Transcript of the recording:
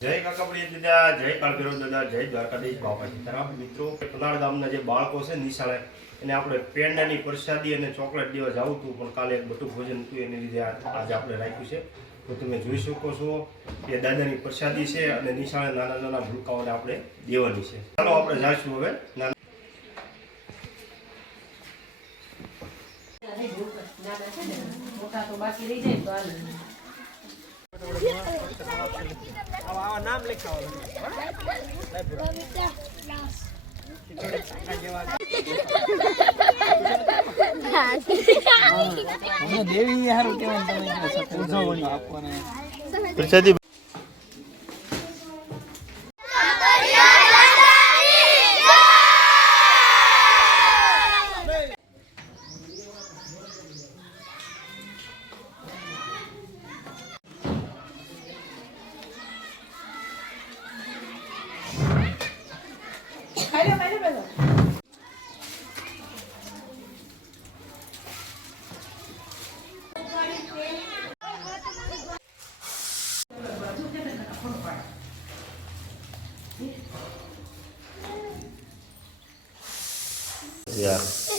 જય કાકાપડી દાદા, જય કાળભૈરવ દાદા, જય દ્વારકાધીશ બાપા સીતારામ. મિત્રો, કનાળ ગામના જે બાળકો છે નિશાળે એને આપણે પેંડાની પ્રસાદી અને ચોકલેટ દેવા જવું હતું, પણ કાલે એક બટું ભોજન હતું એને લીધે આજે આપણે રાખ્યું છે. તો તમે જોઈ શકો છો કે દાદાની પ્રસાદી છે અને નિશાળે નાના નાના ભૂલકાઓને આપણે દેવાની છે. ચાલો આપણે જઈશું હવે. નામ લખાવો દેવી હારું કેવાનું તમે ઉજવણી આપવાને પ્રસાદી Yeah.